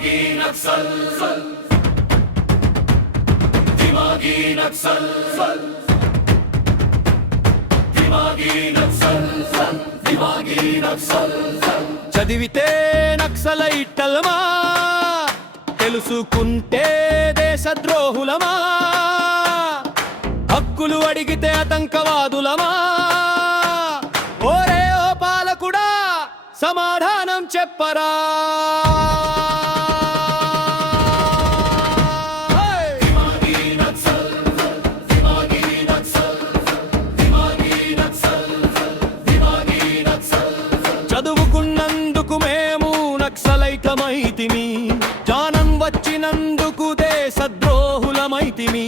दिमागी नक्सल दिमागी नक्सल दिमागी नक्सल दिमागी नक्सल చదివితే నక్సలైటలమా తెలుసుకుంటే దేశద్రోహులమా హక్కులు అడిగితే ఆతంకవాదులమా ఓరే ఓ పాలకుడా సమాధానం చెప్పరా చదువుకున్నందుకు మేము నక్సలైట్లమైతిమి జానం వచ్చినందుకు దేశద్రోహులమైతిమి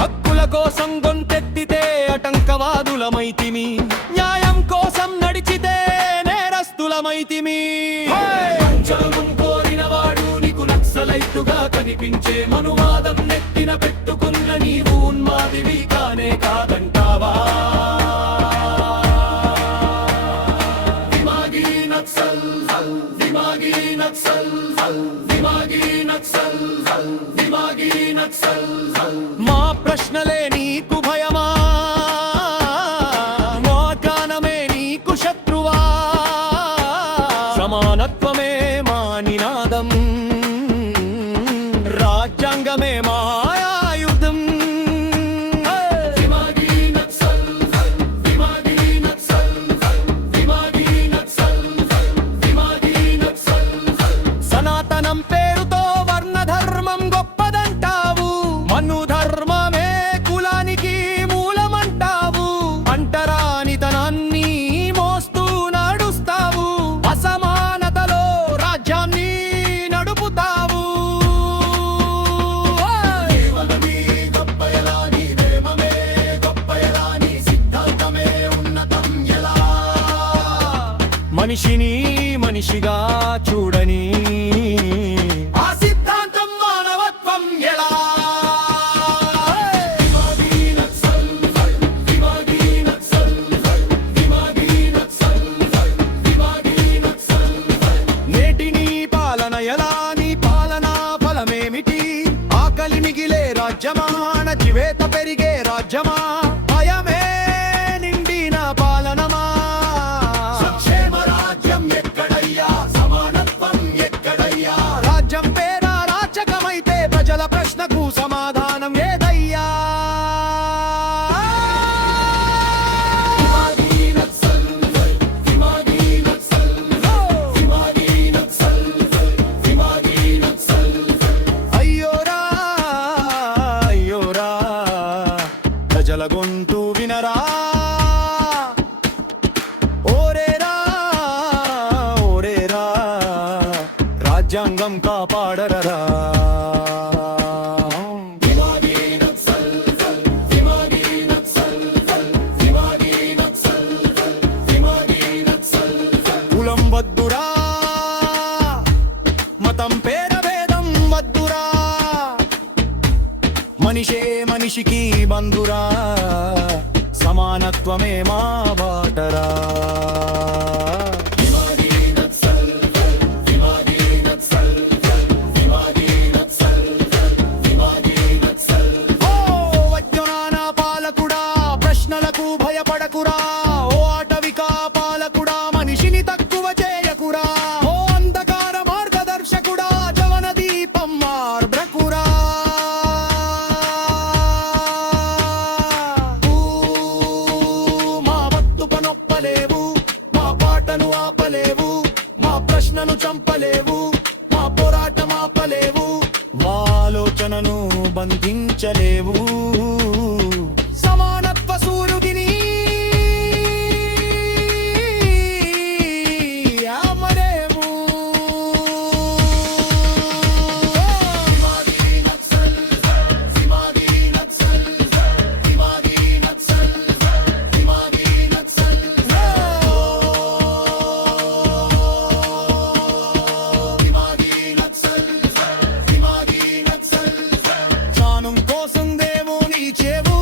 హక్కుల కోసం గొంతెత్తితే ఆటంకవాదులమైతిమి న్యాయం కోసం నడిచితే నేరస్తులమైతిమి కోరినవాడు నీకు నక్సలైట్లుగా కనిపించే మనువాదం నెత్తిన పెట్టుకున్న నీవు ఉన్మాదివి కానే కాదంటావా दिमागी नक्सल दिमागी नक्सल दिमागी नक्सल మా ప్రశ్నలే నీకు భయమా మా గానమే నీకు శత్రువా సమానత్వమే మా నినాదం రాజ్యాంగమే మా ఆయుధం సనాతనం పేరుతో వర్ణధర్మం గొప్పదంటావు మను ధర్మమే కులానికి మూలమంటావు అంటరానితనాన్ని మోస్తూ నడుస్తావు అసమానతలో రాజ్యాన్ని నడుపుతావు మనిషిని మనిషిగా చూడని ఆ సిద్ధాంతం మానవత్వం ఎలా నేటి నీ పాలన ఎలా నీ పాలన ఫలమేమిటి ఆకలి మిగిలే రాజ్యమా అణచివేత పెరిగే రాజ్యమా భయమే నిండిన పాలనమా రాజ్యం పేర రాచకమైతే ప్రజల ప్రశ్నకు సమాధానం ఏదయ్యా అయ్యోరా అయ్యోరా ప్రజల గొంతు వినరా ఓరేరా ఓరేరా రాజ్యాంగం కాపాడరరా కులం వద్దురా మతం పేర భేదం వద్దురా మనిషే మనిషికి బంధురా సమానత్వమే మా బాటరా ప్రశ్నలకు భయపడకురా ఓ ఆటవికా పాలకుడా మనిషిని తక్కువ చేయకురా ఓ అంధకార మార్గదర్శకుడా జవన దీపం మార్బ్రకురా మా వత్తు పనొప్పలేవు మా పాటను ఆపలేవు మా ప్రశ్నను చంపలేవు మా పోరాటం ఆపలేవు మా ఆలోచనను బంధించలేవు సమానత్వ సూర్యుడిని అమరేము జ్ఞానం కోసం దేవుని చేవు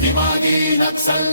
దిమాగి నక్సల్